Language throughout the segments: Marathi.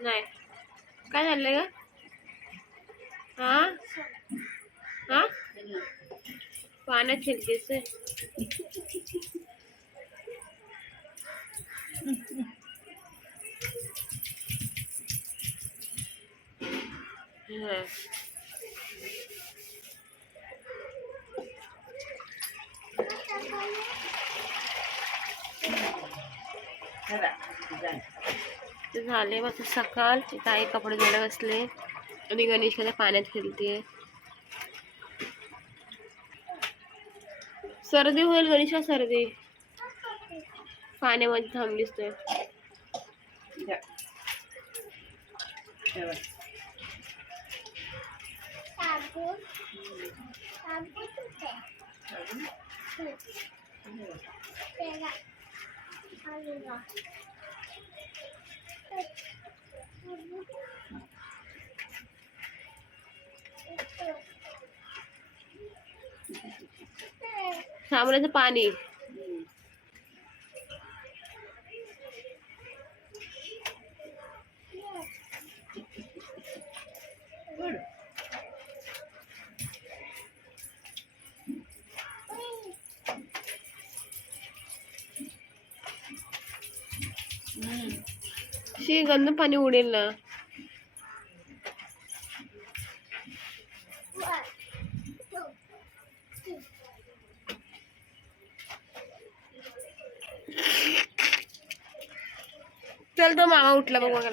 नाही काय झालंय ग हा हा पाण्यात खेळतेस होय? हा. ते झाले. मग सकाळ तिथं आई कपडे धुवायला बसले. आणि गणेश पाण्यात खेळते सर्दी होईल गणेशा सर्दी. पाण्यामध्ये थांबलीस तर साबणाचं पाणी शी गंद पाणी उडेल ना. चल तो मामा उठला बघ बघा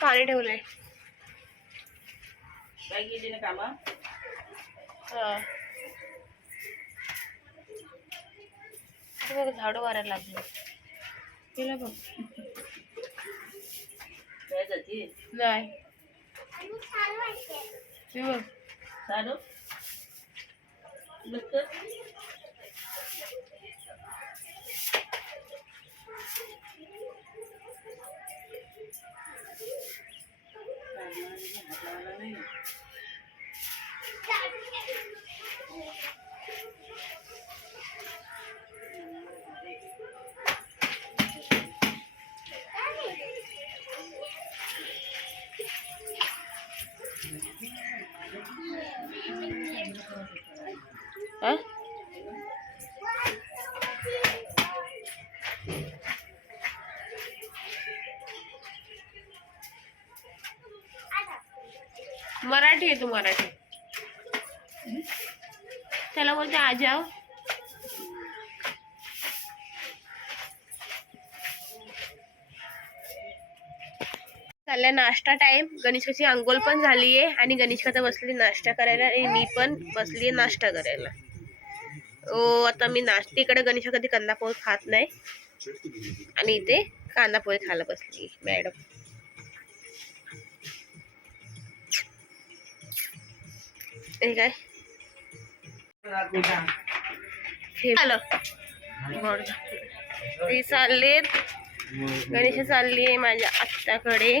पाणी ठेवलंय. काय गेली ना कामा? हा. बघ झाडू मारायला लागले. केलं बघ. नाही. बघ. मराठी येतो मराठी. त्याला बोलते आजाव चालल्या नाश्ता टाइम गणेशाची अंघोळ पण झाली आहे आणि गणेश बसली नाश्ता करायला आणि मी पण बसली नाश्ता करायला. ओ आता मी नाश्ते इकडे गणेशा कधी कांदा पोहे खात नाही. आणि इथे कांदा पोहे खायला बसली मॅडम. हे काय. ते चाललेत गणेश चालली आहे माझ्या आत्याकडे.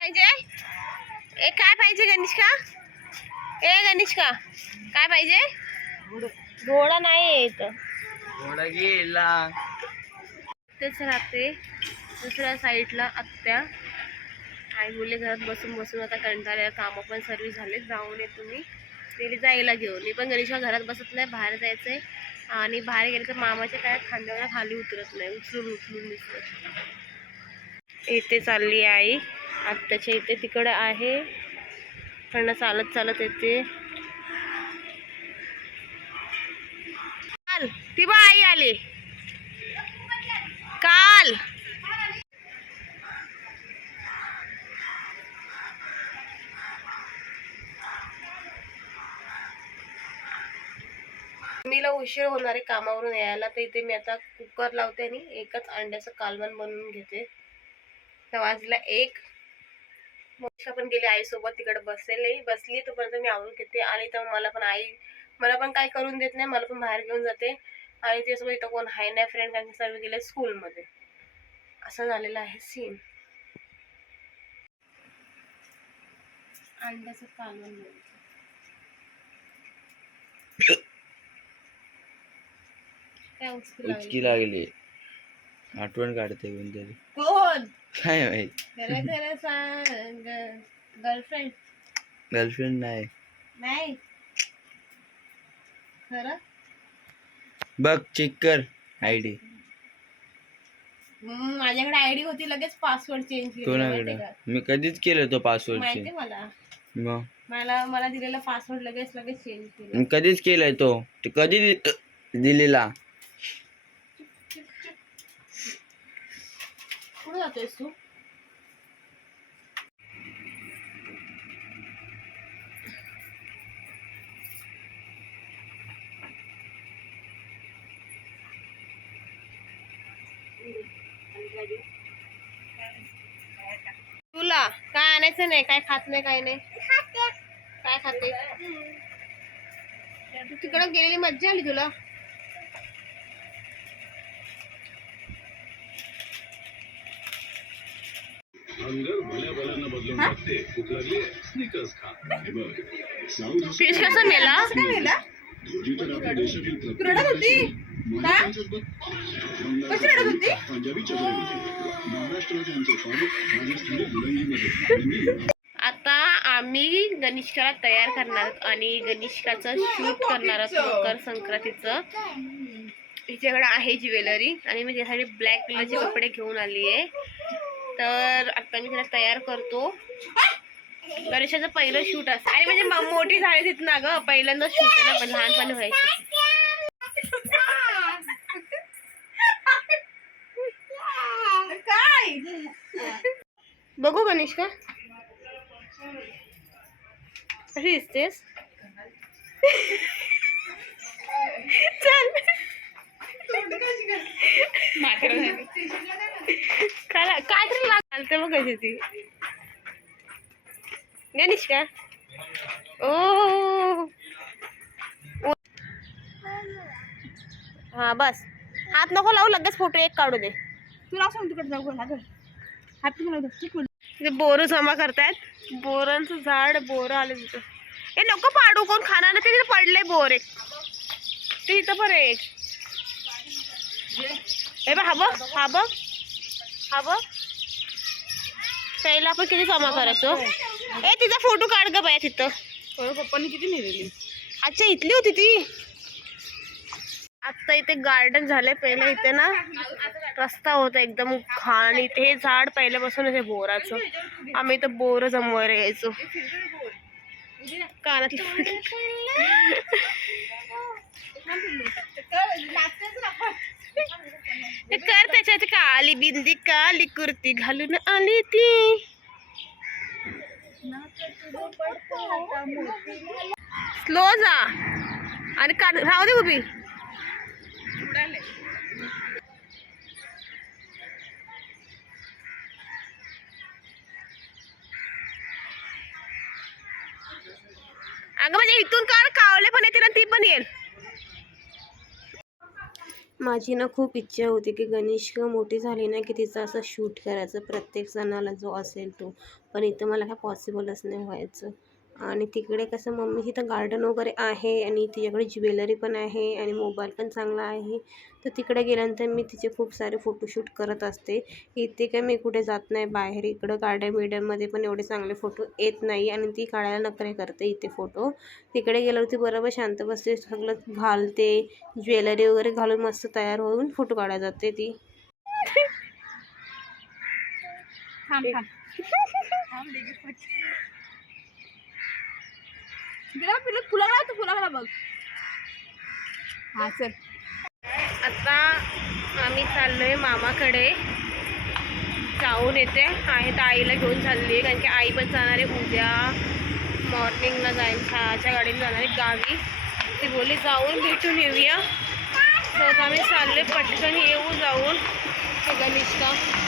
पाहिजे? ए काय पाहिजे गणेशका? ए गणेशका काय पाहिजे? घोडा नाही येत घोडा गेला. तेच राहते. दुसऱ्या साईडला आत्या आई मुले घरात बसून बसून आता कंटाळ्या कामं पण सर्व झाले जाऊन ये तुम्ही. गेली जायला घेऊन. मी पण गणेशा घरात बसत नाही बाहेर जायचंय. आणि बाहेर गेले तर मामाच्या काय खांद्यावर खाली उतरत नाही उचलून उचलून दिसतं. इथे चालली आई. आत्ताच्या इथे तिकडं आहे. पण चालत चालत येते. ती बा आई आली. काल. मीला उशीर होणार आहे कामावरून यायला तर इथे मी आता कुकर लावते आणि एकच अंड्याचं कालवण बनवून घेते. तर वाजला एक. मोक्षा पण गेली आईसोबत तिकडे बसेल बसली तोपर्यंत मी आवरून घेते. आणि तर मला पण आई मला पण काय करून देत नाही मला पण बाहेर घेऊन जाते. आणि त्यासोबत इथं कोण आहे नाही फ्रेंड कारण सर्व गेले स्कूलमध्ये असं झालेलं आहे सीन अंड्याचं कालवण काय उचकी उचकी लागली? आठवण काढते कोणतरी. कोण? काय माहीत? खरं खरं सांग. गर्लफ्रेंड गर्लफ्रेंड नाही. नाही? खरं? बघ चेक कर आय डी हम्म, माझ्याकडे आयडी होती लगेच पासवर्ड चेंज कोणाकडे? मी कधीच केलं तो पासवर्ड मला? मग मला मला दिलेला पासवर्ड लगेच लगेच चेंज केला. मी कधीच केलाय तो. ते कधी दि- दिलेला? कुठे जातोयस तू? तुला काय आणायचं नाही काय खात नाही काय नाही? काय खाते? तिकडे गेलेली मज्जा आली तुला? फिश कसा मेला? रडत होती. का कशी रडत होती? आता आम्ही गणेशकाला तयार करणार आहोत आणि गणेशकाचं शूट करणार आहोत मकर संक्रांतीचं. हिच्याकडे आहे ज्वेलरी आणि मी त्यासाठी ब्लॅक कलरचे कपडे घेऊन आली आहे तर आता मी त्याला तयार करतो. गणेशाचं पहिलं शूट असतं आणि म्हणजे मोठी झाली तिथं ना ग पहिल्यांदा शूट आहे ना पण लहानपणी व्हायचं. बघू गणेश का? कशी दिसतेस? चल. काय काय तरी लागते बघ कशी ती गणेश का? ओ. हा बस. हात नको लावू लगेच फोटो एक काढू दे. तुला सांग तिकडे जाऊ हात मला ते बोरं जमा करतायत. बोरांचं झाड बोरं आले तिथं. हे नको पाडू कोण खाणार नाही? ते तिथं पडलंय बोर एक. ते इथं पण एक. बघ हा बघ हा बघ हा बघ आपण किती जमा करायचो ए तिचा फोटो काढ ग बाया तिथं पप्पानी किती नेलेली अच्छा इथली होती ती आता इथे गार्डन झालंय पहिले इथे ना रस्ता होता एकदम घाण इथे हे झाड पहिल्यापासून आहे बोराचं आम्ही इथं बोर जमवायला यायचो कानात कर त्याच्यात काली बिंदी काली कुर्ती घालून आली ती. स्लो जा. आणि कान राहू दे उभी. अगं म्हणजे इथून काढ कावले पण येते ना ती पण येईल. माझी ना खूप इच्छा होती की गणेश मोठी झाली ना की तिचं असं शूट करायचं प्रत्येक सणाला जो असेल तो. पण इथं मला काय पॉसिबलच नाही व्हायचं. आणि तिकडे कसं मम्मी तिथं गार्डन वगैरे आहे आणि तिच्याकडे ज्वेलरी पण आहे आणि मोबाईल पण चांगला आहे. तर तिकडे गेल्यानंतर मी तिचे खूप सारे फोटोशूट करत असते. इथे काय मी कुठे जात नाही बाहेर इकडं गार्डन बिर्डनमध्ये पण एवढे चांगले फोटो येत नाही आणि ती काढायला नखरे करते इथे फोटो तिकडे गेल्यावरती बरोबर शांत बसते सगळं घालते ज्वेलरी वगैरे घालून मस्त तयार होऊन फोटो काढायला जाते ती. थांब थांब थांब लगेच गेला बघ. हा चल. आता आम्ही चाललोय मामाकडे. जाऊन येते. आहे तर आईला घेऊन चालली आहे कारण की आई पण जाणार आहे उद्या. मॉर्निंगला जाईल. सहाच्या गाडीने जाणार आहे गावी. ती बोलली जाऊन भेटून येऊया. तर आम्ही चाललोय पटकन येऊ जाऊन. ते गणेशका गणेशला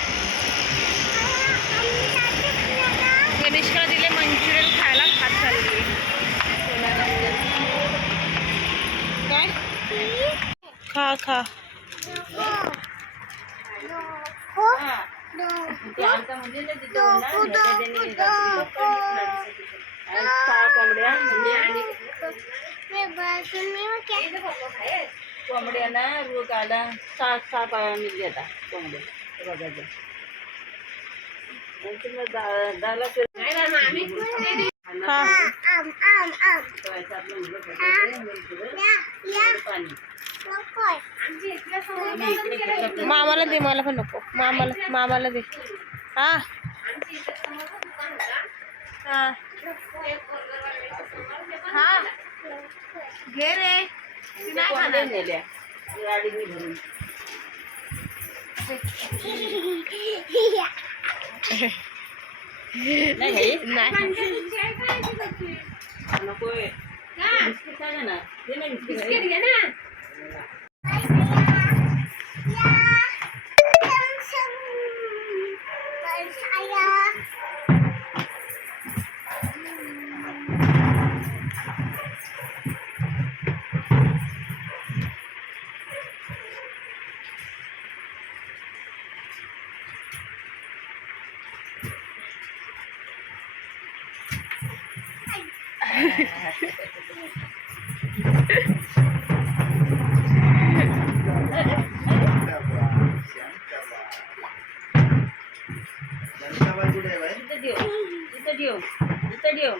आणि कोंबड्या ना रोग आला सहा सहा पाया मिळली आता कोंबड्या. मग थोडं पाणी. मामाला दे मला पण नको. मामाला मामाला दे. हा. हा. हा. घे रे. ती नाही खाणार? नाही. नको आहे. इथं ठेव.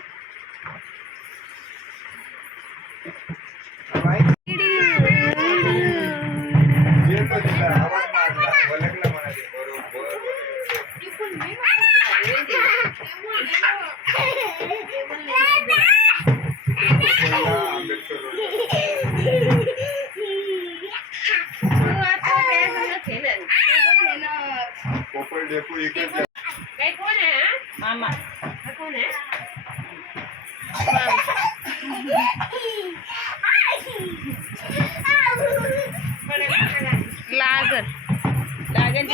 पोपळ डेपो इकडे काय कोण आहे हा? मामा हा कोण आहे लागल लागेल.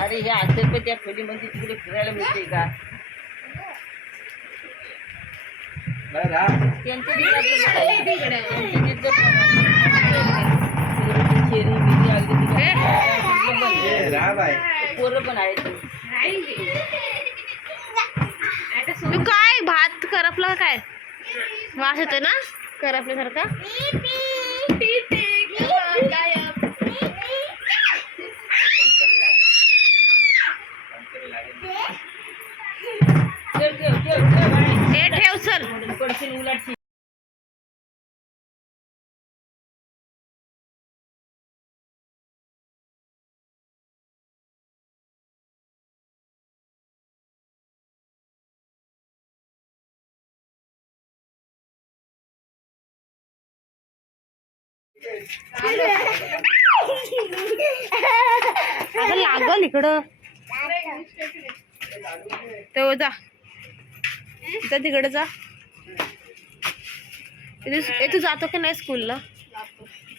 अरे हे असेल पण त्या खोलीमध्ये तिकडे फिरायला मिळते का? त्यांचं तिकडे. आपलं बघायचं. त्यांचं तिथलं तिकडे शेरी बिरी अगदी तिकडे. तिकडे पण आहे. पोरं पण आहेत तू काय भात करपला काय? वास येतो ना? करपल्यासारखा. अगं लागल इकडं. तेव्हा जा. जा तिकडं जा. ए, तू- जातो की नाही स्कूलला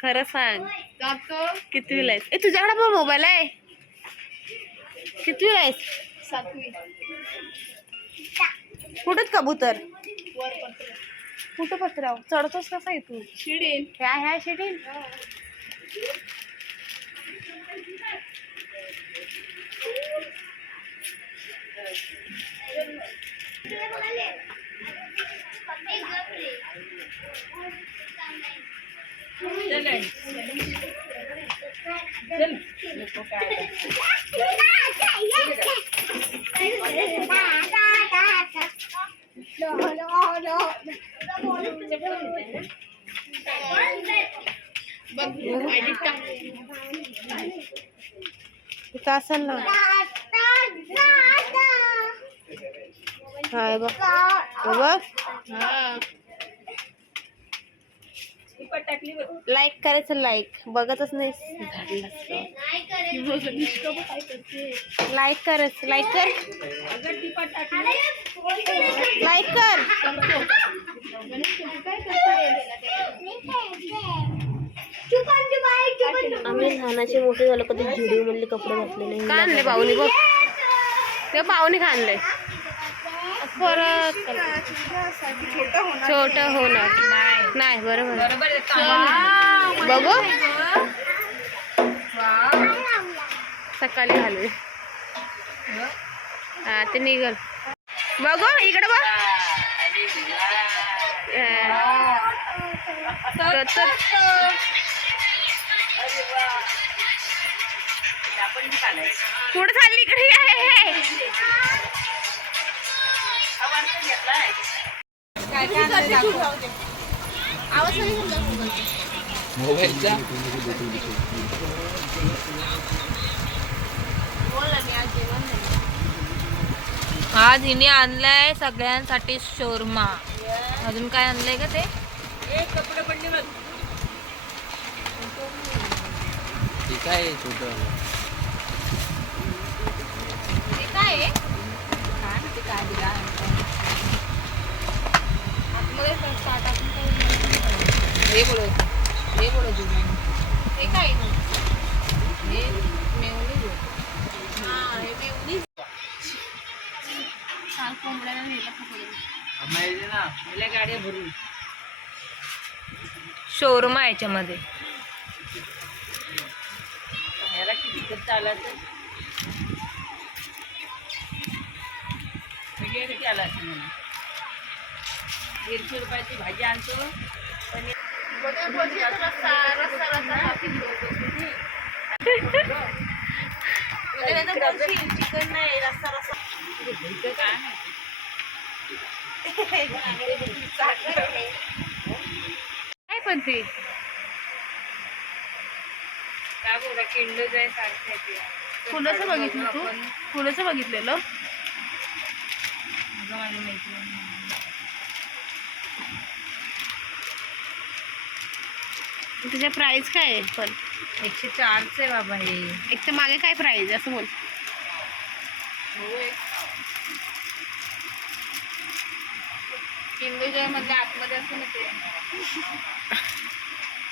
खरं सांग. जातो. कितवीला आहेस? ए तुझ्याकडे पण मोबाईल आहे. कितवीला आहेस? सातवी. कुठंच कबूतर? कुठं पत्राव चढतोस कसा आहे तू? शिडीन. ह्या ह्या शेटीन चल असेल ना. हाय बघ. बघ. लाईक करायचं लाईक बघतच नाही. लाईक करायचं. लाईक कर. लाईक कर आम्ही लहानाचे मोठे झालो कधी झुडिओ मधले कपडे घातले नाही. का आणले पाहुणे बघ. ते पाहुणे का आणले परत. छोट होणार. नाही बरोबर. बघू. सकाळी घालवे हा ते निघल. बघू इकडे बघ. हा. कुठं चालली इकडे? आहे मोबाईलचा? आज हिने आणलाय सगळ्यांसाठी शोरमा. अजून काय आणलंय का ते? कपडे पडले बघ. ठीक आहे छोटं? हे बोलत हे बोलत हे काय हे मेवणी मला गाड्या भरून. शोरमा याच्यामध्ये. ह्याला किती खर्च आला तर म्हणजे किती आला असेल मला दीडशे रुपयाची भाजी आणतो. पण चिकन नाही रस्सा रस्सा. काय काय पण ते. फुलाचं बघितलं तू? फुलाचं बघितलेलं? त्याच्या प्राइस काय आहे पण? एकशे चारच आहे बाबा हे. एक तर मागे काय प्राइस असं बोल. किंडो जॉयमध्ये आतमध्ये असं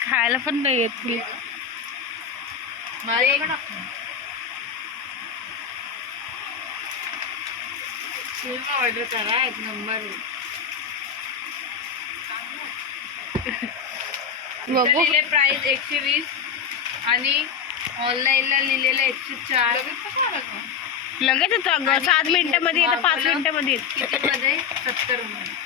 खायला पण नाही येत फुल मला पूर्ण ऑर्डर करा एक नंबर बघू. लिहिले प्राइस एकशे वीस आणि ऑनलाईनला लिहिलेलं एकशे चार. लगेच येतो अगं. सात मिनिटामध्ये येतं पाच मिनिटामध्ये कितीमध्ये? सत्तर रुपये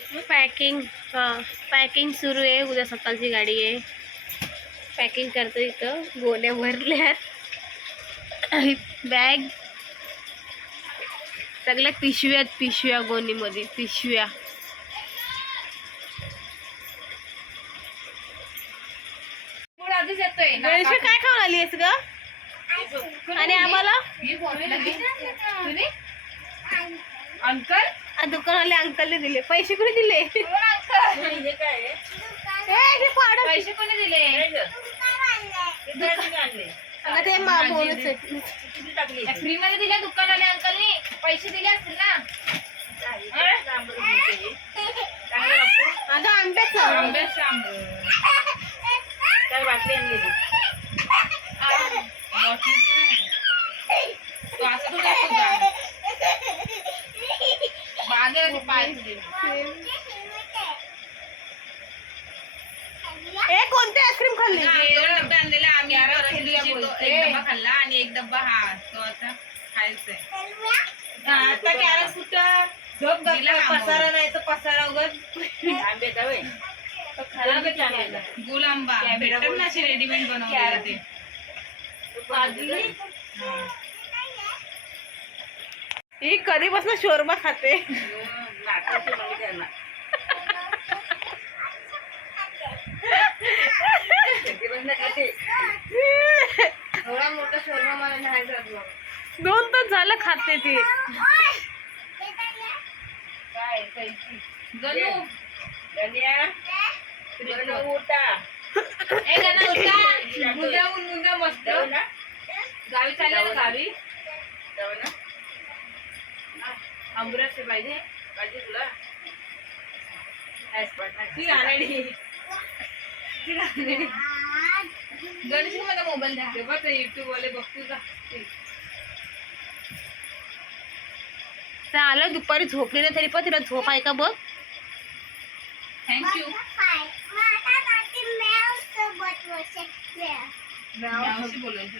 पॅकिंग हां पॅकिंग सुरू आहे. उद्या सकाळची गाडी आहे. पॅकिंग करतो इथं. गोण्या भरल्यात. बॅग. सगळ्या पिशव्यात पिशव्या गोणीमध्ये. पिशव्या. काय खाऊन आली आहेस ग? आणि आम्हाला? अंकल? दुकानवाले अंकलने दिले. पैसे कुठे दिले? काय आहे? ए, पाडं. पैसे कोणी दिले? ते टाकली फ्री मध्ये दिल्या दुकानवाल्या अंकलनी. पैसे दिले असतील ना? अगं आंब्याचं. आंब्याचं आंब काय तू असं तू बांधेल पाय. ए कोणते आईस्क्रीम खाल्ली? आम्ही दोन डब्बे आणलेले. आम्ही एक डब्बा खाल्ला आणि एक डब्बा हा तो आता खायचा आता कॅरट कुठं झोप पसारा नाही तर पसारा उगत आंबे खराब गुलांबा भेटत ना असे रेडीमेड बनवलेले ते. ही. कधीपासून शोरमा खाते? एवढा मोठा शोरमा मला नाही जात बाबा. दोन तास झालं खाते ती. मस्त गावी. चालले ना. गावी आंबरस पाहिजे. पाहिजे तुला ती आणाडी ती आणाडी गणेश मला मोबाईल द्या तेव्हा ते युट्यूब वाले बघतो. तर आलं दुपारी झोपली नाही तरी पण तिला झोप आहे का बघ? थँक्यू बोलायचं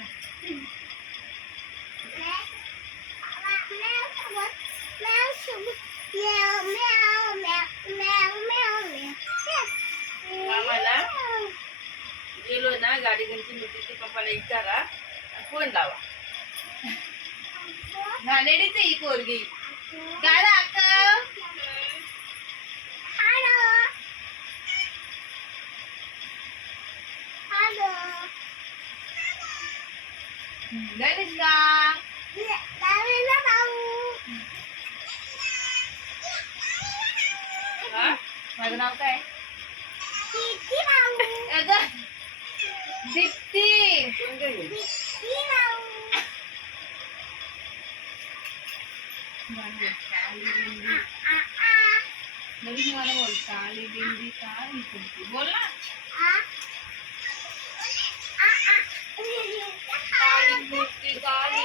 मामाला गेलो ना गाडी घरची मिठी पप्पाला विचारा फोन लावा. घाणेडीच ही पोरगी. गाडा अक्का गणेश का हा? माझं नाव काय अगं, दीप्ती नवीन मला बोल काळी बिंदी काळी कुंती बोल ना काळी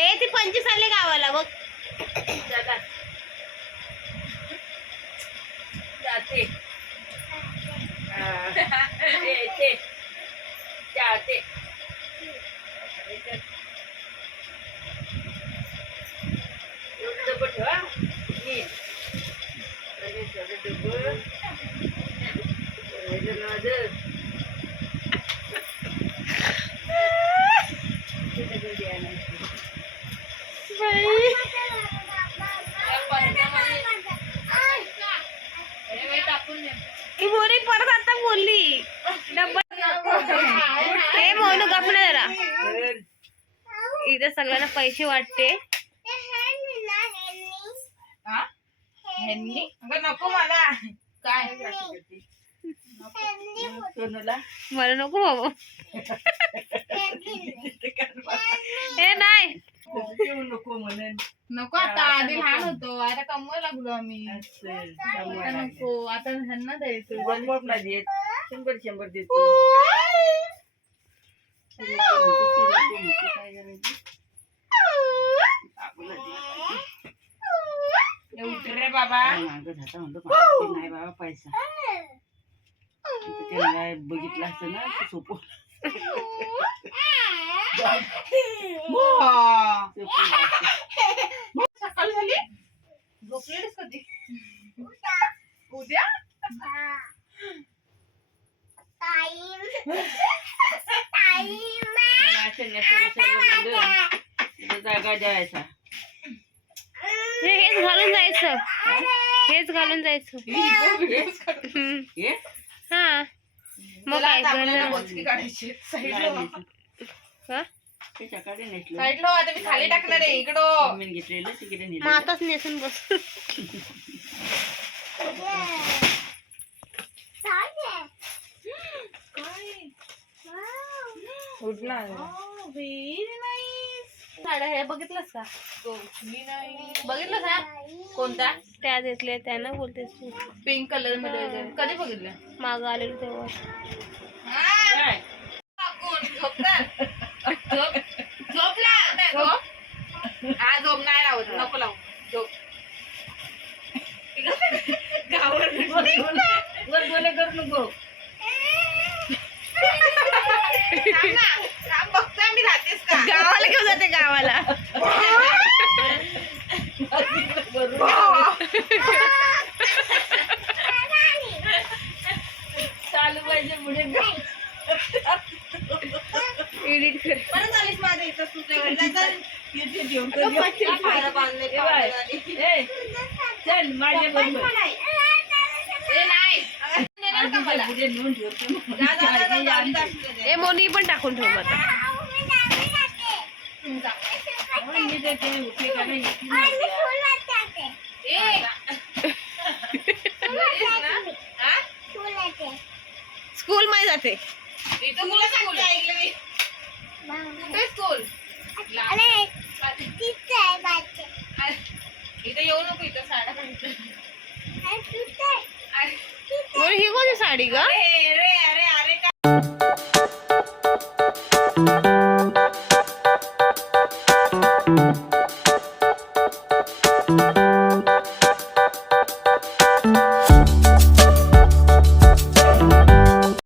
ए ती पंचवीस आले गावाला बघ जातात. जाते हा. ते ते जाते एवढं डबं ठेवा नीट. आणि सगळं डबं. करायचं माझं. ते डबं द्या नाही. त्या पंचामध्ये- हे बाई टाकून दे. ही बोरी परत आता बोलली डब्बा ए मोनू गप ना जरा इथे सगळ्यांना पैसे वाटते. हा? नको मला. काय? मला नको बाबा. ए नाही. येऊ नको म्हणून. नको आता आधी लहान होतो. आता कमवायला लागलो आम्ही. आता नको. आता ह्यांना द्यायचं. शंभर शंभर देतो. काय करायचं उठ रे बाबा. नाही बाबा पैसा. त्यांना बघितलं असतं ना ते सोपं सकाळ झाली झोपलेलीस कधी उद्या जागा द्यायचा हे हेच घालून जायचं. हेच घालून जायचं. हे हा? मग काय हा? खाली टाकणार आहे इकडं. घेतलेलं तिकडे आताच नेसून बस. साड्या हे बघितलंस का? बघितलं का कोणता? त्या घेतल्या त्यानं बोलतेस तू. पिंक कलरमध्ये. कधी बघितलं? माग आलेलो तेव्हा. झोप हा झोप नाही लावत. नको लावू. झोप. गावावर वर बोले करू नको थांब ना. थांब, बघतोय मी राहतेस का गावाला घेऊन जाते गावाला. चालू पाहिजे पुढे. एडिट कर. परत आलीस माझ्या इथं सुटल्यावर चल. माझ्या बरोबर ए, मोनी पण टाकून ठेव बरं स्कूल मध्ये जाते। तुला ऐकलं मी स्कूल इथं येऊ नको इथं साड्या पण इथं. बोल ही कोणती साडी ग अरे